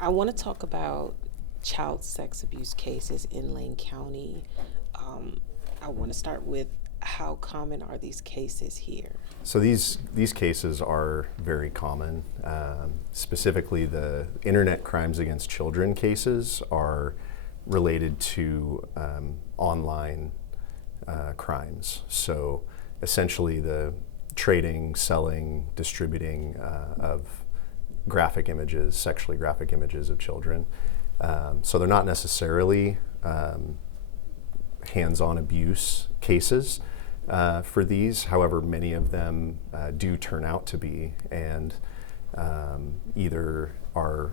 I want to talk about child sex abuse cases in Lane County. I want to start with how common are these cases here? So these cases are very common. Specifically, the internet crimes against children cases are related to online crimes. So essentially the trading, selling, distributing of graphic images, sexually graphic images of children. So they're not necessarily hands-on abuse cases for these. However, many of them do turn out to be, and either our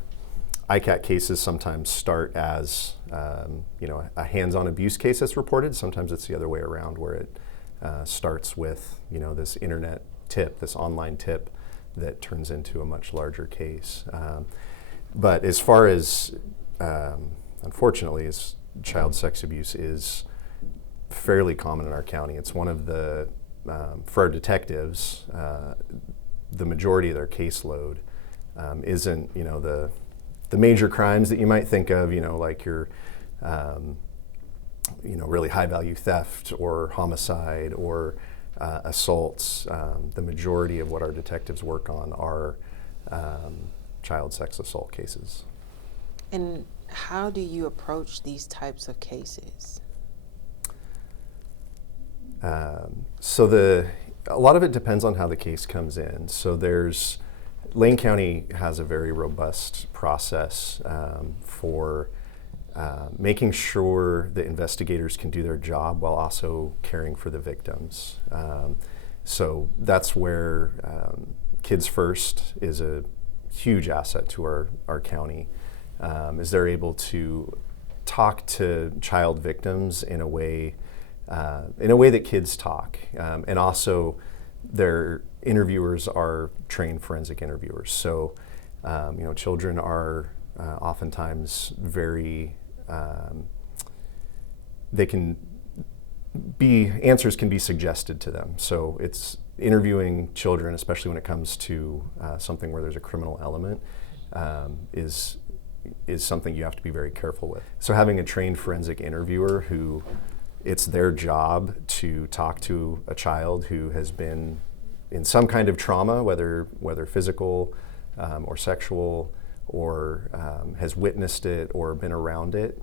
ICAT cases sometimes start as a hands-on abuse case that's reported. Sometimes it's the other way around, where it starts with this internet tip, this online tip that turns into a much larger case. But as far as unfortunately, as child sex abuse is fairly common in our county. It's one of the, for our detectives, the majority of their caseload isn't, the major crimes that you might think of, like your, really high value theft or homicide or assaults. The majority of what our detectives work on are child sex assault cases. And how do you approach these types of cases? So a lot of it depends on how the case comes in. So Lane County has a very robust process for making sure the investigators can do their job while also caring for the victims. So that's where Kids First is a huge asset to our county, is they're able to talk to child victims in a way that kids talk, and also their interviewers are trained forensic interviewers. So, children are oftentimes very, answers can be suggested to them. So it's interviewing children, especially when it comes to something where there's a criminal element, is something you have to be very careful with. So having a trained forensic interviewer who it's their job to talk to a child who has been in some kind of trauma, whether physical or sexual, or has witnessed it or been around it.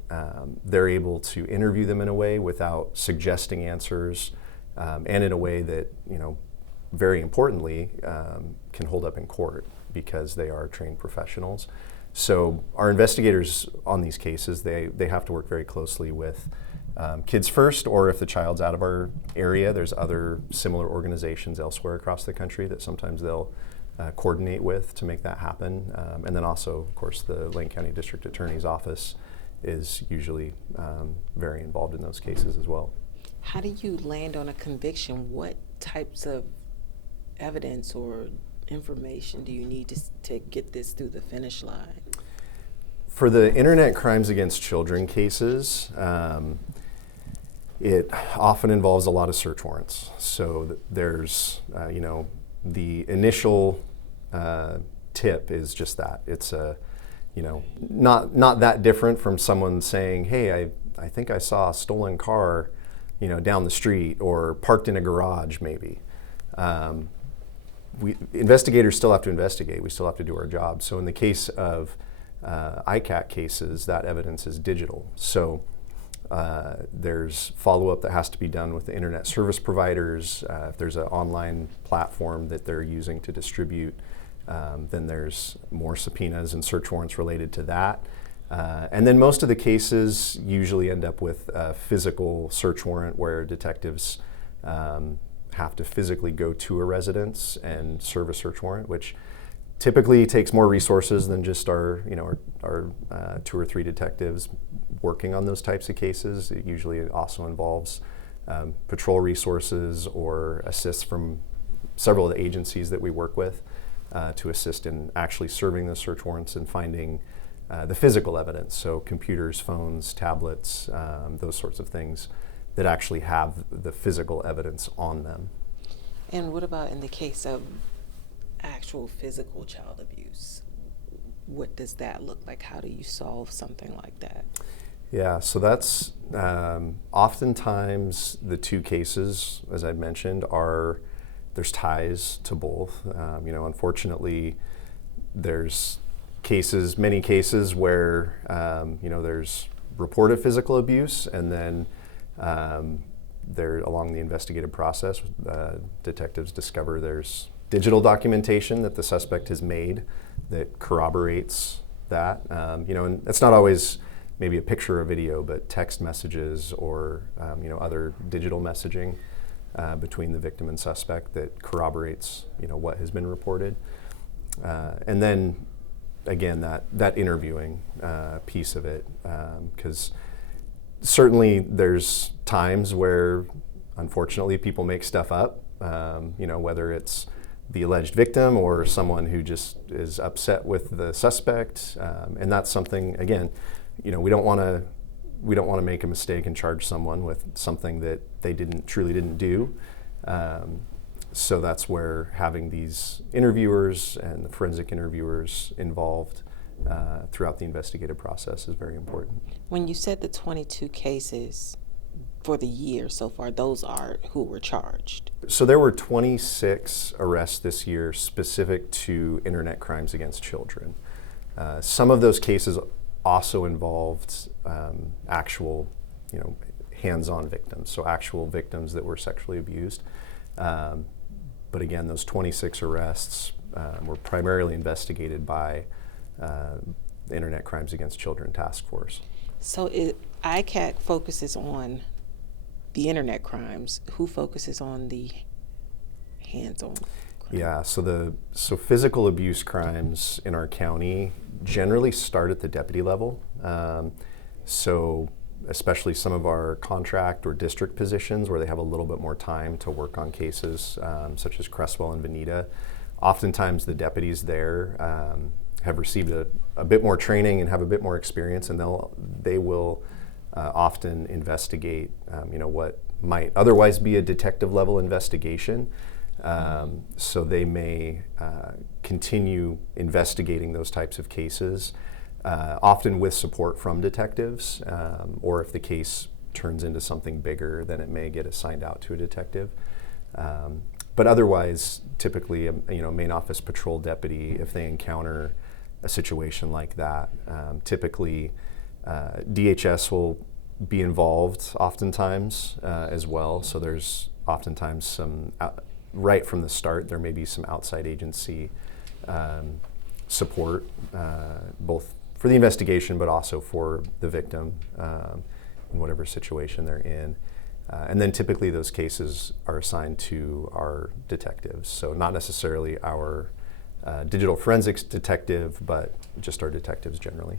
They're able to interview them in a way without suggesting answers, and in a way that, very importantly, can hold up in court because they are trained professionals. So our investigators on these cases, they have to work very closely with Kids First, or if the child's out of our area, there's other similar organizations elsewhere across the country that sometimes they'll coordinate with to make that happen. And then also, of course, the Lane County District Attorney's Office is usually very involved in those cases as well. How do you land on a conviction? What types of evidence or information do you need to get this through the finish line? For the internet crimes against children cases, it often involves a lot of search warrants. So there's, the initial tip is just that. It's not that different from someone saying, hey, I think I saw a stolen car, down the street or parked in a garage maybe. Investigators still have to investigate. We still have to do our job. So in the case of ICAT cases, that evidence is digital. So there's follow-up that has to be done with the internet service providers. If there's an online platform that they're using to distribute, then there's more subpoenas and search warrants related to that. And then most of the cases usually end up with a physical search warrant where detectives have to physically go to a residence and serve a search warrant, which typically takes more resources than just our 2 or 3 detectives working on those types of cases. It usually also involves patrol resources or assists from several of the agencies that we work with to assist in actually serving those search warrants and finding the physical evidence, so computers, phones, tablets, those sorts of things that actually have the physical evidence on them. And what about in the case of actual physical child abuse? what does that look like? How do you solve something like that? Yeah, so that's oftentimes the two cases, as I mentioned, there's ties to both. Unfortunately, there's many cases where there's reported physical abuse, and then along the investigative process, detectives discover there's digital documentation that the suspect has made that corroborates that. And it's not always maybe a picture or video, but text messages or other digital messaging between the victim and suspect that corroborates what has been reported. And then again, that interviewing piece of it, because certainly there's times where unfortunately people make stuff up, whether it's the alleged victim or someone who just is upset with the suspect, and that's something, again, we don't want to make a mistake and charge someone with something that they truly didn't do. So that's where having these interviewers and the forensic interviewers involved throughout the investigative process is very important. When you said the 22 cases for the year so far, those are who were charged? So there were 26 arrests this year specific to internet crimes against children. Some of those cases also involved actual, hands-on victims, so actual victims that were sexually abused. But again, those 26 arrests were primarily investigated by the Internet Crimes Against Children Task Force. So ICAC focuses on the internet crimes. Who focuses on the hands-on crimes? Yeah, so physical abuse crimes in our county generally start at the deputy level. So especially some of our contract or district positions where they have a little bit more time to work on cases, such as Cresswell and Veneta. Oftentimes the deputies there have received a bit more training and have a bit more experience, and they will often investigate what might otherwise be a detective level investigation. So they may continue investigating those types of cases, often with support from detectives, or if the case turns into something bigger, then it may get assigned out to a detective. But otherwise, typically, main office patrol deputy, if they encounter a situation like that, typically DHS will be involved oftentimes as well. So there's oftentimes some, right from the start, there may be some outside agency support, both for the investigation, but also for the victim in whatever situation they're in. And then typically those cases are assigned to our detectives. So not necessarily our digital forensics detective, but just our detectives generally.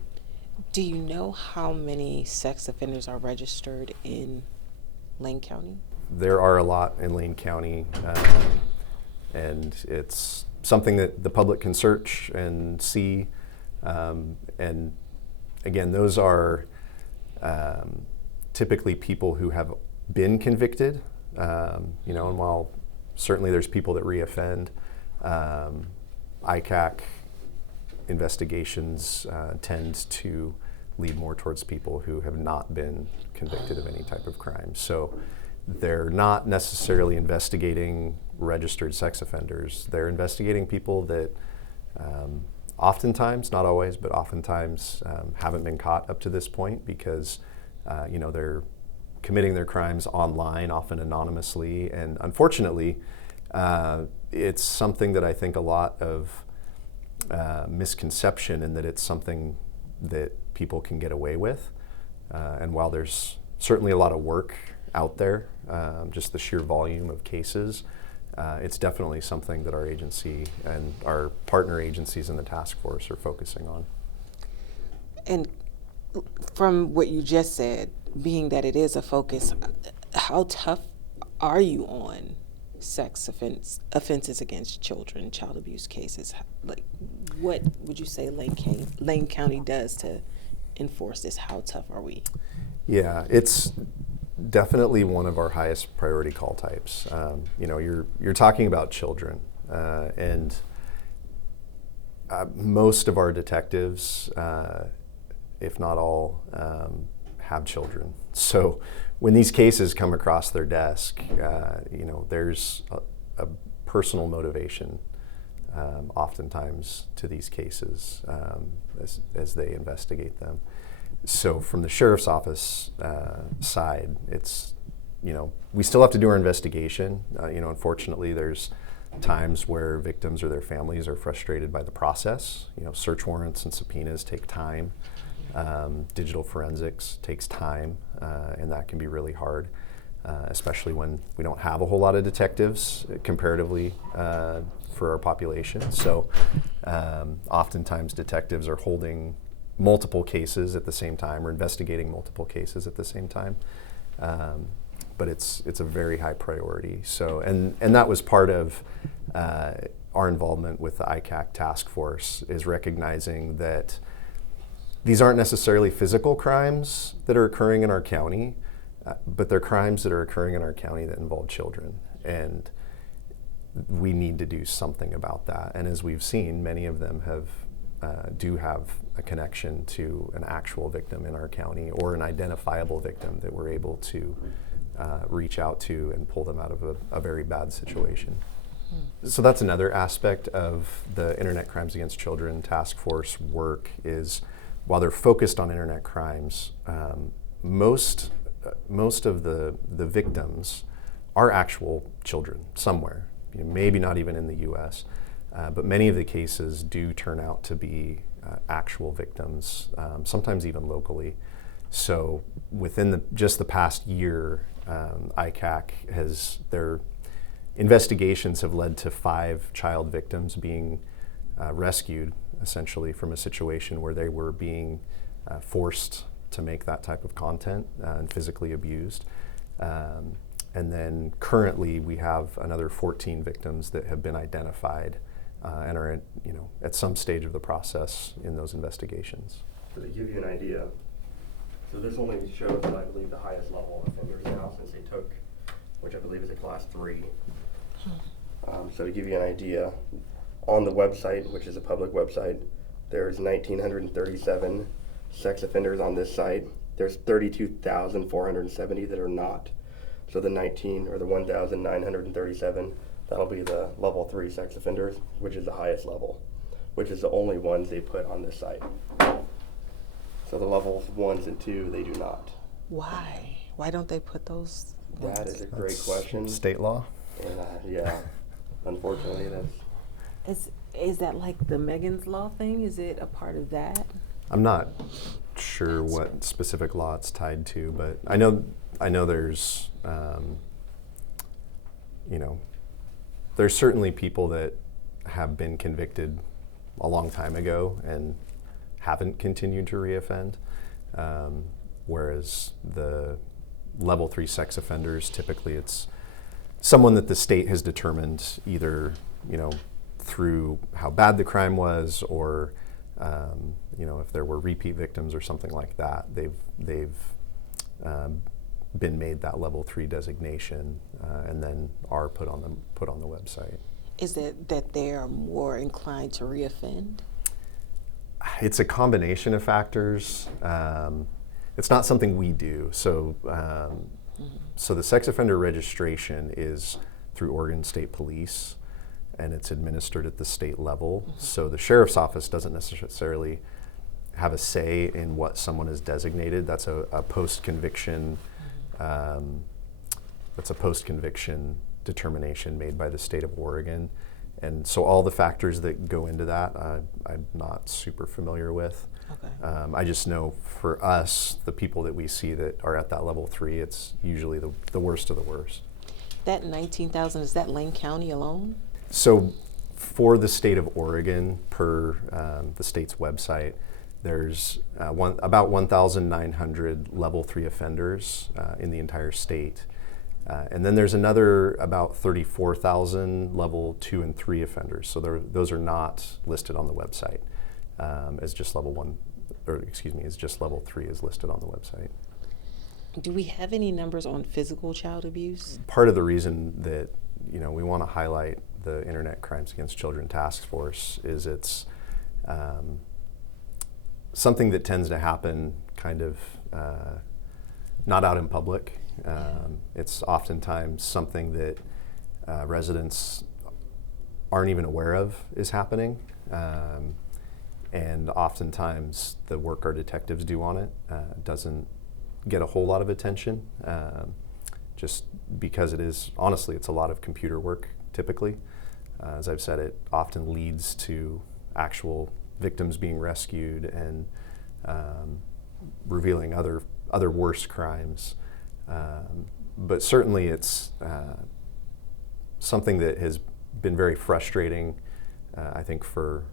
Do you know how many sex offenders are registered in Lane County? There are a lot in Lane County, and it's something that the public can search and see. And again, those are typically people who have been convicted, and while certainly there's people that reoffend, ICAC investigations tend to lead more towards people who have not been convicted of any type of crime. So they're not necessarily investigating registered sex offenders. They're investigating people that oftentimes, not always, but oftentimes haven't been caught up to this point because they're committing their crimes online, often anonymously. And unfortunately, it's something that I think a lot of misconception in that it's something that people can get away with. And while there's certainly a lot of work out there, just the sheer volume of cases, it's definitely something that our agency and our partner agencies in the task force are focusing on. And from what you just said, being that it is a focus, how tough are you on sex offenses against children, child abuse cases? Like, what would you say Lane County does to enforce this? How tough are we? Yeah, it's definitely one of our highest priority call types. You're talking about children, and Most of our detectives, if not all, have children. So when these cases come across their desk, there's a personal motivation oftentimes to these cases as they investigate them. So from the sheriff's office side, it's, we still have to do our investigation. Unfortunately, there's times where victims or their families are frustrated by the process. Search warrants and subpoenas take time. Digital forensics takes time, and that can be really hard, especially when we don't have a whole lot of detectives comparatively for our population. So oftentimes detectives are holding multiple cases at the same time or investigating multiple cases at the same time. But it's a very high priority. So and that was part of our involvement with the ICAC task force, is recognizing that these aren't necessarily physical crimes that are occurring in our county, but they're crimes that are occurring in our county that involve children, and we need to do something about that. And as we've seen, many of them do have a connection to an actual victim in our county or an identifiable victim that we're able to reach out to and pull them out of a very bad situation. So that's another aspect of the Internet Crimes Against Children task force work, is while they're focused on internet crimes, most of the victims are actual children somewhere, maybe not even in the U.S., but many of the cases do turn out to be actual victims, sometimes even locally. So within just the past year, ICAC their investigations have led to 5 child victims being rescued, essentially, from a situation where they were being forced to make that type of content and physically abused. And then currently we have another 14 victims that have been identified and are at some stage of the process in those investigations. So to give you an idea, so this only shows, I believe, the highest level of offenders now, since they took, which I believe is a class 3. So to give you an idea, on the website, which is a public website, there's 1,937 sex offenders on this site. There's 32,470 that are not. So the 1,937, that'll be the level 3 sex offenders, which is the highest level, which is the only ones they put on this site. So the levels 1s and 2, they do not. Why? Why don't they put those? That is a great question. State law? And yeah, unfortunately, Is that like the Megan's Law thing? Is it a part of that? I'm not sure what specific law it's tied to, but I know there's there's certainly people that have been convicted a long time ago and haven't continued to reoffend, whereas the level 3 sex offenders, typically it's someone that the state has determined either through how bad the crime was, or if there were repeat victims or something like that, they've been made that level 3 designation and then are put on the website. Is it that they are more inclined to reoffend? It's a combination of factors. It's not something we do. So so the sex offender registration is through Oregon State Police, and it's administered at the state level. So the sheriff's office doesn't necessarily have a say in what someone is designated. That's a post-conviction. That's a post-conviction determination made by the state of Oregon, and so all the factors that go into that, I'm not super familiar with. Okay. I just know for us, the people that we see that are at that level 3, it's usually the worst of the worst. That 19,000, is that Lane County alone? So for the state of Oregon, per the state's website, there's about 1,900 level 3 offenders in the entire state. And then there's another about 34,000 level 2 and 3 offenders. So those are not listed on the website as just level 1, or excuse me, as just level 3 is listed on the website. Do we have any numbers on physical child abuse? Part of the reason that we want to highlight the Internet Crimes Against Children Task Force is it's something that tends to happen kind of not out in public. It's oftentimes something that residents aren't even aware of is happening. And oftentimes the work our detectives do on it doesn't get a whole lot of attention, just because it is, honestly, it's a lot of computer work typically. As I've said, it often leads to actual victims being rescued and revealing other worse crimes. But certainly it's something that has been very frustrating, I think, for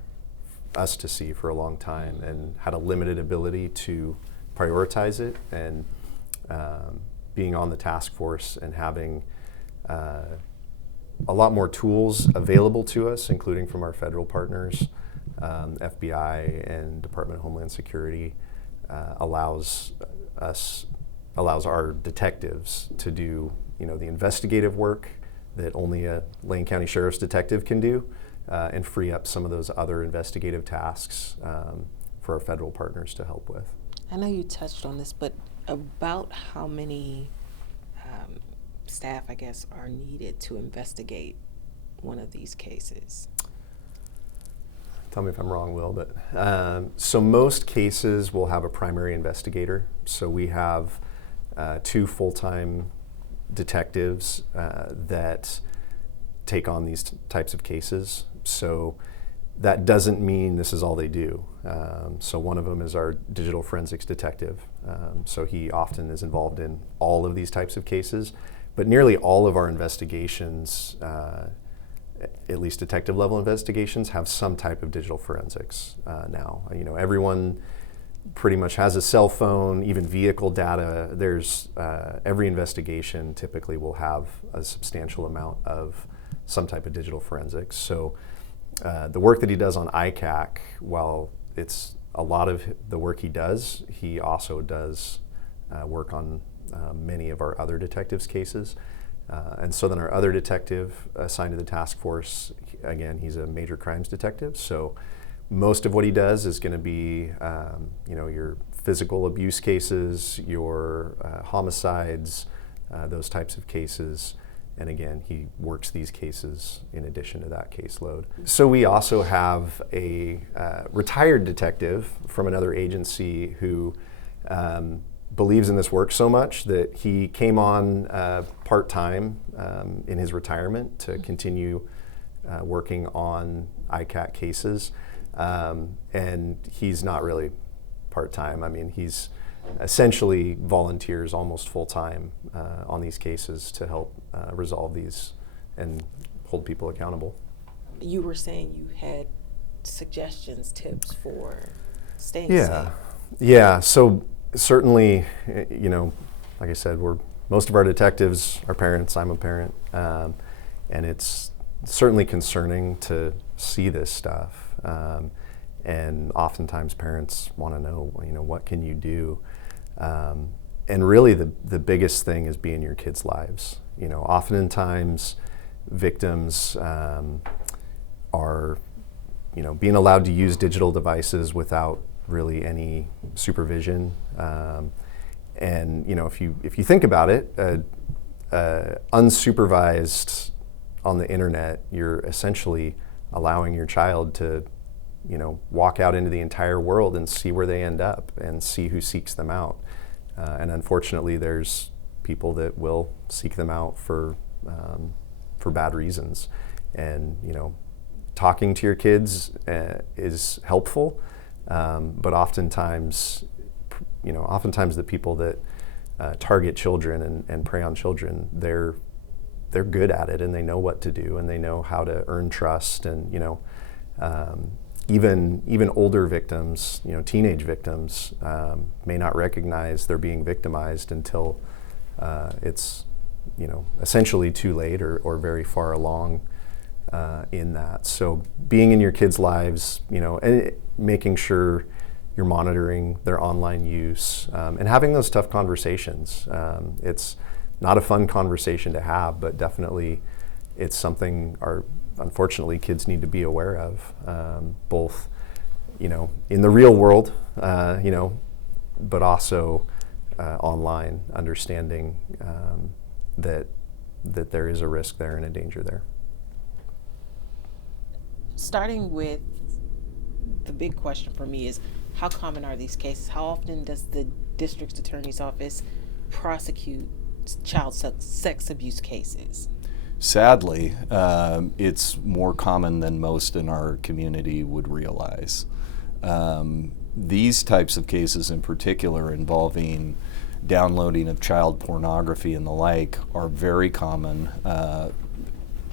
us to see for a long time, and had a limited ability to prioritize it. And being on the task force and having a lot more tools available to us, including from our federal partners, FBI and Department of Homeland Security, allows our detectives to do, the investigative work that only a Lane County Sheriff's detective can do, and free up some of those other investigative tasks for our federal partners to help with. I know you touched on this, but about how many staff, I guess, are needed to investigate one of these cases? Tell me if I'm wrong, Will, but so most cases will have a primary investigator. So we have 2 full-time detectives that take on these types of cases. So that doesn't mean this is all they do. So one of them is our digital forensics detective. So he often is involved in all of these types of cases, but nearly all of our investigations, at least detective level investigations, have some type of digital forensics now. Everyone pretty much has a cell phone, even vehicle data. There's every investigation typically will have a substantial amount of some type of digital forensics. So the work that he does on ICAC, while it's a lot of the work he does, he also does work on many of our other detectives' cases. And so then our other detective assigned to the task force, again, he's a major crimes detective. So most of what he does is going to be, your physical abuse cases, your homicides, those types of cases. And again, he works these cases in addition to that caseload. So we also have a retired detective from another agency who believes in this work so much that he came on part-time in his retirement to continue working on ICAC cases. And he's not really part-time. I mean, he's essentially volunteers almost full-time on these cases to help resolve these and hold people accountable. You were saying you had suggestions, tips for staying safe. Yeah, so certainly, like I said, most of our detectives are parents. I'm a parent, and it's certainly concerning to see this stuff. And oftentimes parents want to know, what can you do? And really the biggest thing is be in your kids' lives. Oftentimes victims are, being allowed to use digital devices without really any supervision. And if you think about it, unsupervised on the internet, you're essentially allowing your child to walk out into the entire world and see where they end up and see who seeks them out. And unfortunately, there's people that will seek them out for bad reasons. And talking to your kids is helpful, but oftentimes the people that target children and prey on children, they're good at it, and they know what to do, and they know how to earn trust. And even older victims, teenage victims, may not recognize they're being victimized until it's essentially too late or very far along in that. So being in your kids' lives, and making sure you're monitoring their online use, and having those tough conversations. It's not a fun conversation to have, but definitely it's something unfortunately kids need to be aware of, both in the real world, but also online, understanding that there is a risk there and a danger there. Starting with the big question for me is, how common are these cases? How often does the district attorney's office prosecute child sex abuse cases? Sadly, it's more common than most in our community would realize. These types of cases in particular, involving downloading of child pornography and the like, are very common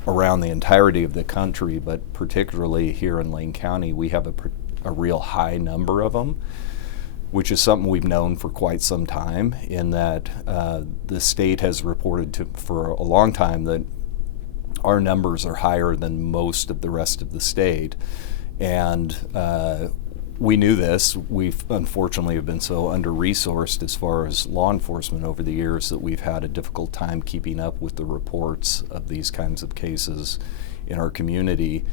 around the entirety of the country, but particularly here in Lane County, we have a real high number of them, which is something we've known for quite some time, in that the state has reported for a long time that our numbers are higher than most of the rest of the state. And we knew this. We've unfortunately have been so under-resourced as far as law enforcement over the years that we've had a difficult time keeping up with the reports of these kinds of cases in our community.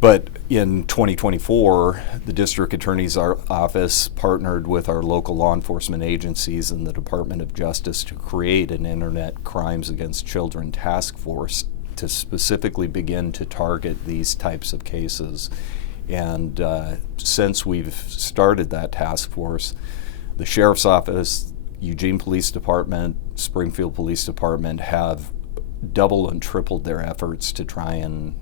But in 2024, the District Attorney's Office partnered with our local law enforcement agencies and the Department of Justice to create an Internet Crimes Against Children task force to specifically begin to target these types of cases. And since we've started that task force, the Sheriff's Office, Eugene Police Department, Springfield Police Department have doubled and tripled their efforts to try and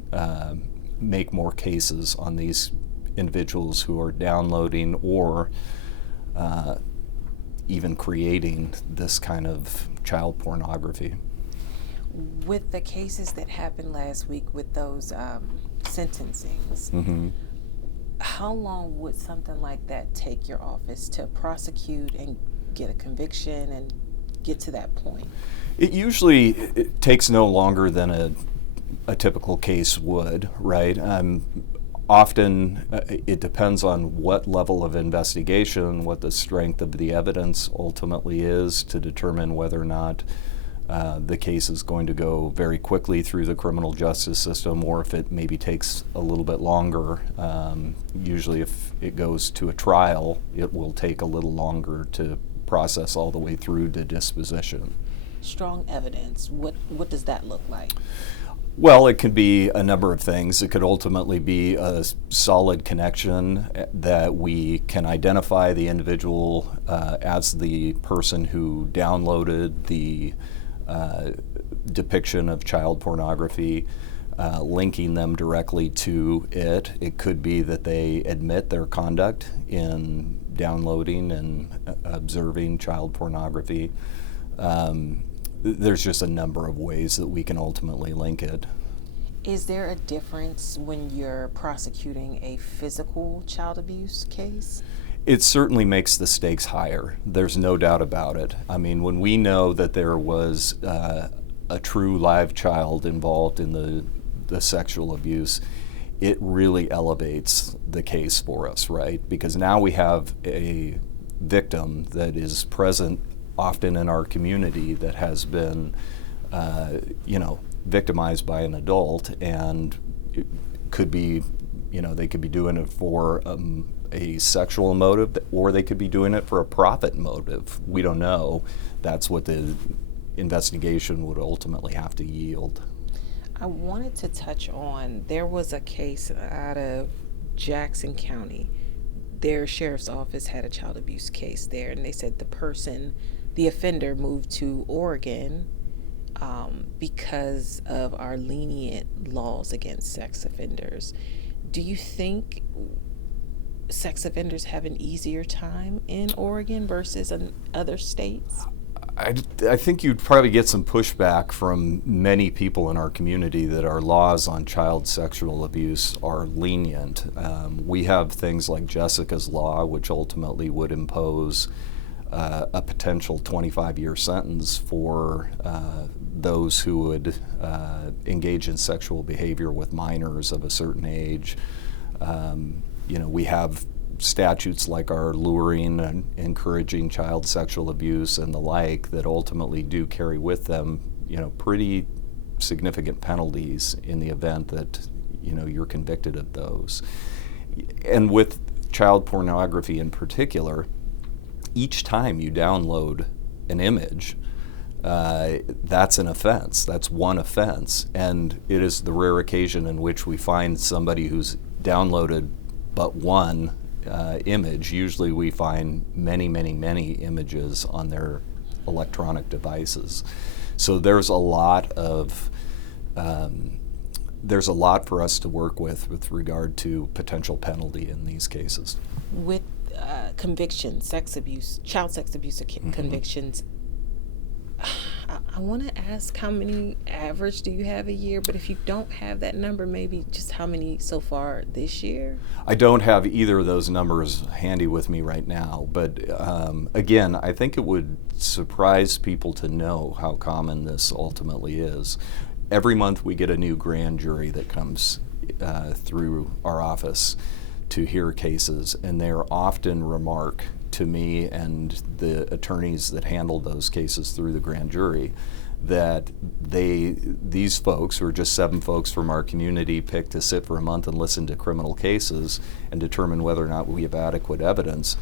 make more cases on these individuals who are downloading or even creating this kind of child pornography. With the cases that happened last week with those sentencings, Mm-hmm. how long would something like that take your office to prosecute and get a conviction and get to that point? It usually takes no longer than a typical case would, right? Often it depends on what level of investigation, what the strength of the evidence ultimately is to determine whether or not the case is going to go very quickly through the criminal justice system, or if it maybe takes a little bit longer. Usually if it goes to a trial, it will take a little longer to process all the way through to disposition. Strong evidence, what does that look like? Well, it could be a number of things. It could ultimately be a solid connection that we can identify the individual as the person who downloaded the depiction of child pornography, linking them directly to it. It could be that they admit their conduct in downloading and observing child pornography. There's just a number of ways that we can ultimately link it. Is there a difference when you're prosecuting a physical child abuse case? It certainly makes the stakes higher. There's no doubt about it. I mean, when we know that there was a true live child involved in the sexual abuse, it really elevates the case for us, right? Because now we have a victim that is present often in our community that has been, victimized by an adult, and it could be, they could be doing it for a sexual motive, or they could be doing it for a profit motive. We don't know. That's what the investigation would ultimately have to yield. I wanted to touch on, there was a case out of Jackson County. Their sheriff's office had a child abuse case there, and they said the offender moved to Oregon because of our lenient laws against sex offenders. Do you think sex offenders have an easier time in Oregon versus in other states? I think you'd probably get some pushback from many people in our community that our laws on child sexual abuse are lenient. We have things like Jessica's Law, which ultimately would impose a potential 25-year sentence for those who would engage in sexual behavior with minors of a certain age. We have statutes like our luring and encouraging child sexual abuse and the like that ultimately do carry with them, pretty significant penalties in the event that, you're convicted of those. And with child pornography in particular, each time you download an image, that's an offense. That's one offense. And it is the rare occasion in which we find somebody who's downloaded but one image. Usually we find many, many, many images on their electronic devices. So there's a lot for us to work with regard to potential penalty in these cases. With convictions, child sex abuse convictions, I want to ask, how many average do you have a year? But if you don't have that number, maybe just how many so far this year? I don't have either of those numbers handy with me right now, but again, I think it would surprise people to know how common this ultimately is. Every month we get a new grand jury that comes through our office to hear cases, and they often remark to me and the attorneys that handle those cases through the grand jury that these folks, who are just 7 folks from our community picked to sit for a month and listen to criminal cases and determine whether or not we have adequate evidence,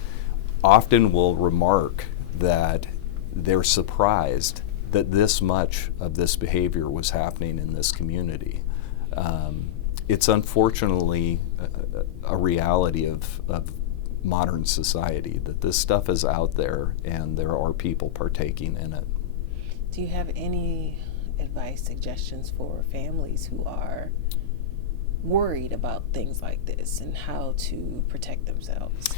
often will remark that they're surprised that this much of this behavior was happening in this community. It's unfortunately a reality of modern society that this stuff is out there and there are people partaking in it. Do you have any advice, suggestions for families who are worried about things like this and how to protect themselves?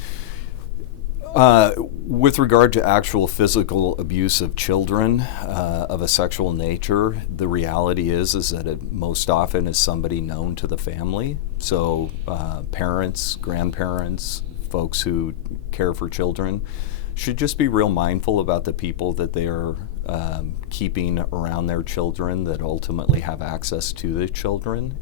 With regard to actual physical abuse of children of a sexual nature, the reality is that it most often is somebody known to the family. So parents, grandparents, folks who care for children should just be real mindful about the people that they are keeping around their children that ultimately have access to the children.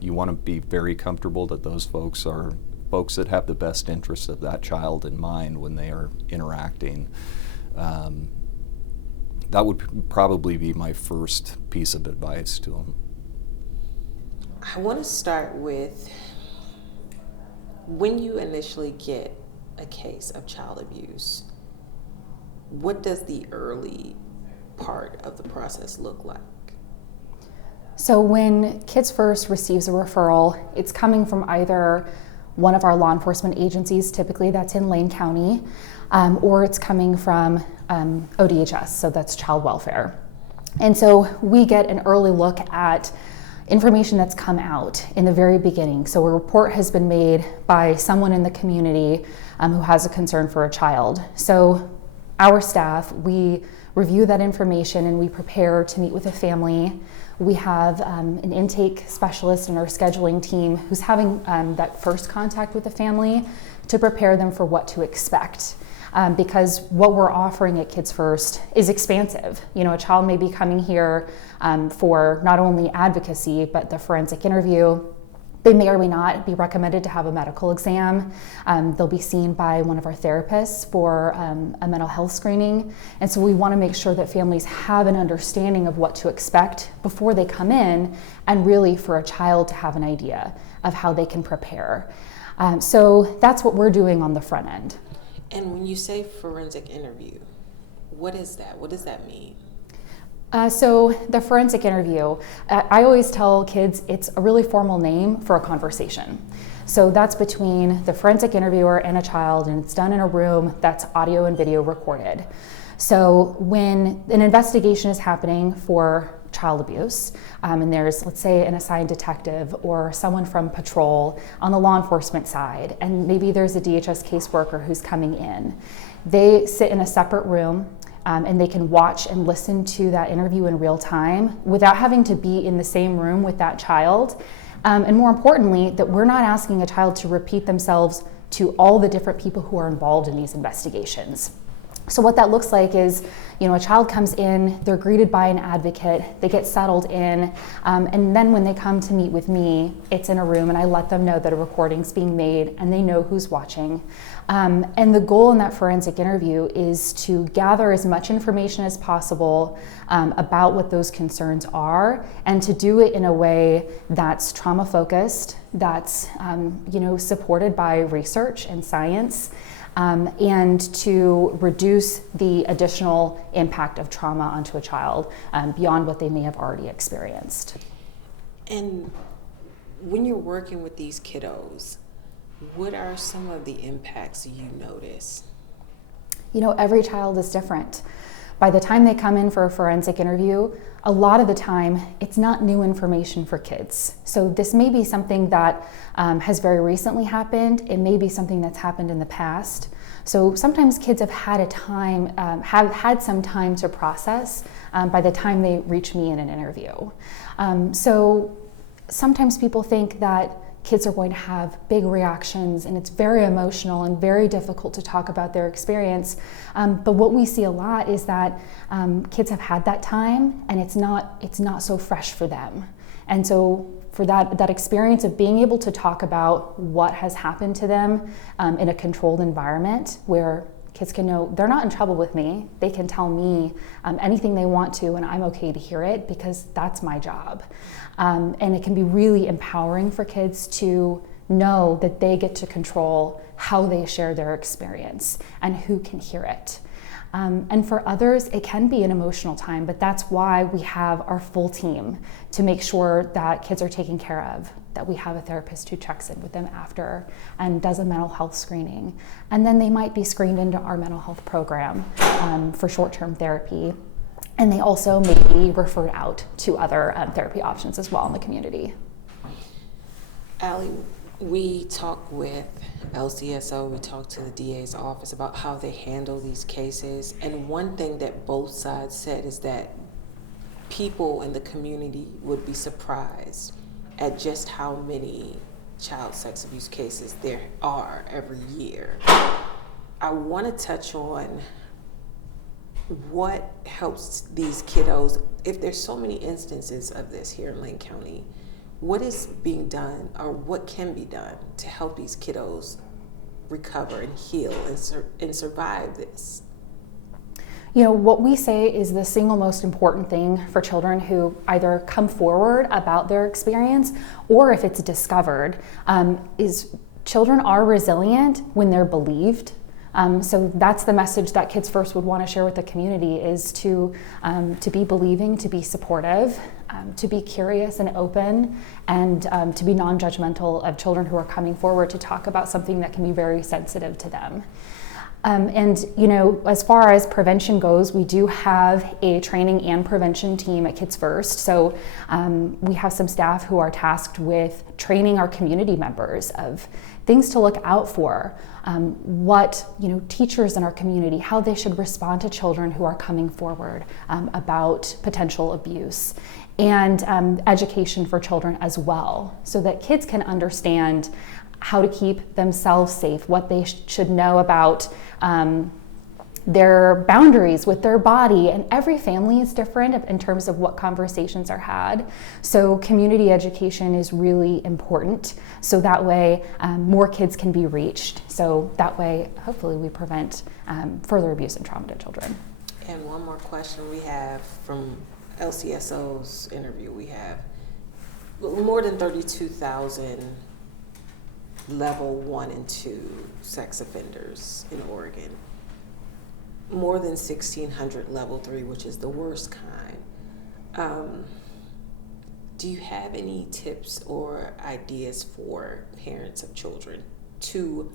You want to be very comfortable that those folks are folks that have the best interest of that child in mind when they are interacting. That would probably be my first piece of advice to them. I want to start with, when you initially get a case of child abuse, what does the early part of the process look like? So when Kids First receives a referral, it's coming from either one of our law enforcement agencies, typically that's in Lane County, or it's coming from ODHS, so that's child welfare. And so we get an early look at information that's come out in the very beginning. So a report has been made by someone in the community who has a concern for a child. So our staff, we review that information and we prepare to meet with a family. We have an intake specialist in our scheduling team who's having that first contact with the family to prepare them for what to expect. Because what we're offering at Kids First is expansive. You know, a child may be coming here for not only advocacy, but the forensic interview. They may or may not be recommended to have a medical exam. They'll be seen by one of our therapists for a mental health screening. And so we want to make sure that families have an understanding of what to expect before they come in, and really for a child to have an idea of how they can prepare. So that's what we're doing on the front end. And when you say forensic interview, what is that? What does that mean? So the forensic interview, I always tell kids it's a really formal name for a conversation. So that's between the forensic interviewer and a child, and it's done in a room that's audio and video recorded. So when an investigation is happening for child abuse, and there's, let's say, an assigned detective or someone from patrol on the law enforcement side, and maybe there's a DHS caseworker who's coming in, they sit in a separate room and they can watch and listen to that interview in real time without having to be in the same room with that child. And more importantly, that we're not asking a child to repeat themselves to all the different people who are involved in these investigations. So what that looks like is, a child comes in, they're greeted by an advocate, they get settled in, and then when they come to meet with me, it's in a room and I let them know that a recording's being made and they know who's watching. And the goal in that forensic interview is to gather as much information as possible about what those concerns are, and to do it in a way that's trauma focused, that's supported by research and science, and to reduce the additional impact of trauma onto a child beyond what they may have already experienced. And when you're working with these kiddos, what are some of the impacts you notice? Every child is different. By the time they come in for a forensic interview, a lot of the time it's not new information for kids. So this may be something that has very recently happened. It may be something that's happened in the past. So sometimes kids have had some time to process by the time they reach me in an interview. So sometimes people think that kids are going to have big reactions and it's very emotional and very difficult to talk about their experience. But what we see a lot is that kids have had that time and it's not so fresh for them. And so for that experience of being able to talk about what has happened to them in a controlled environment where kids can know they're not in trouble with me, they can tell me anything they want to and I'm okay to hear it because that's my job. And it can be really empowering for kids to know that they get to control how they share their experience and who can hear it. And for others, it can be an emotional time, but that's why we have our full team to make sure that kids are taken care of, that we have a therapist who checks in with them after and does a mental health screening. And then they might be screened into our mental health program for short-term therapy. And they also may be referred out to other therapy options as well in the community. Allie, we talk with LCSO, we talk to the DA's office about how they handle these cases. And one thing that both sides said is that people in the community would be surprised at just how many child sex abuse cases there are every year. I want to touch on what helps these kiddos, if there's so many instances of this here in Lane County, what is being done or what can be done to help these kiddos recover and heal and survive this? What we say is the single most important thing for children who either come forward about their experience or if it's discovered is children are resilient when they're believed. So that's the message that Kids First would want to share with the community, is to be believing, to be supportive, to be curious and open, and to be non-judgmental of children who are coming forward to talk about something that can be very sensitive to them. And as far as prevention goes, we do have a training and prevention team at Kids First. So we have some staff who are tasked with training our community members of things to look out for, what teachers in our community, how they should respond to children who are coming forward about potential abuse, and education for children as well, so that kids can understand how to keep themselves safe, what they should know about their boundaries with their body. And every family is different in terms of what conversations are had. So community education is really important. So that way more kids can be reached. So that way, hopefully, we prevent further abuse and trauma to children. And one more question we have from LCSO's interview. We have more than 32,000 level 1 and 2 sex offenders in Oregon. More than 1,600 level 3, which is the worst kind. Do you have any tips or ideas for parents of children to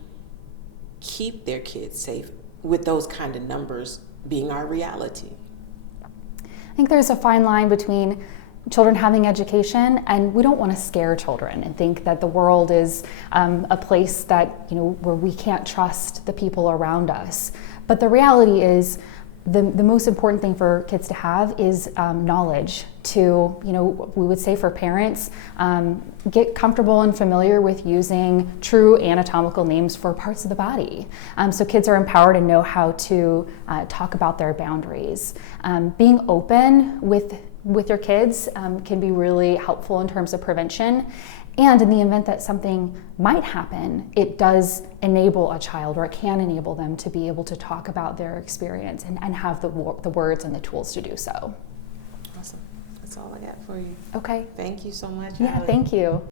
keep their kids safe with those kind of numbers being our reality? I think there's a fine line between children having education, and we don't want to scare children and think that the world is a place that where we can't trust the people around us. But the reality is, the most important thing for kids to have is knowledge. To, we would say for parents, get comfortable and familiar with using true anatomical names for parts of the body. So kids are empowered and know how to talk about their boundaries. Being open with your kids can be really helpful in terms of prevention. And in the event that something might happen, it does enable a child, or it can enable them to be able to talk about their experience and have the words and the tools to do so. Awesome. That's all I got for you. Okay. Thank you so much. Yeah, Allie. thank you.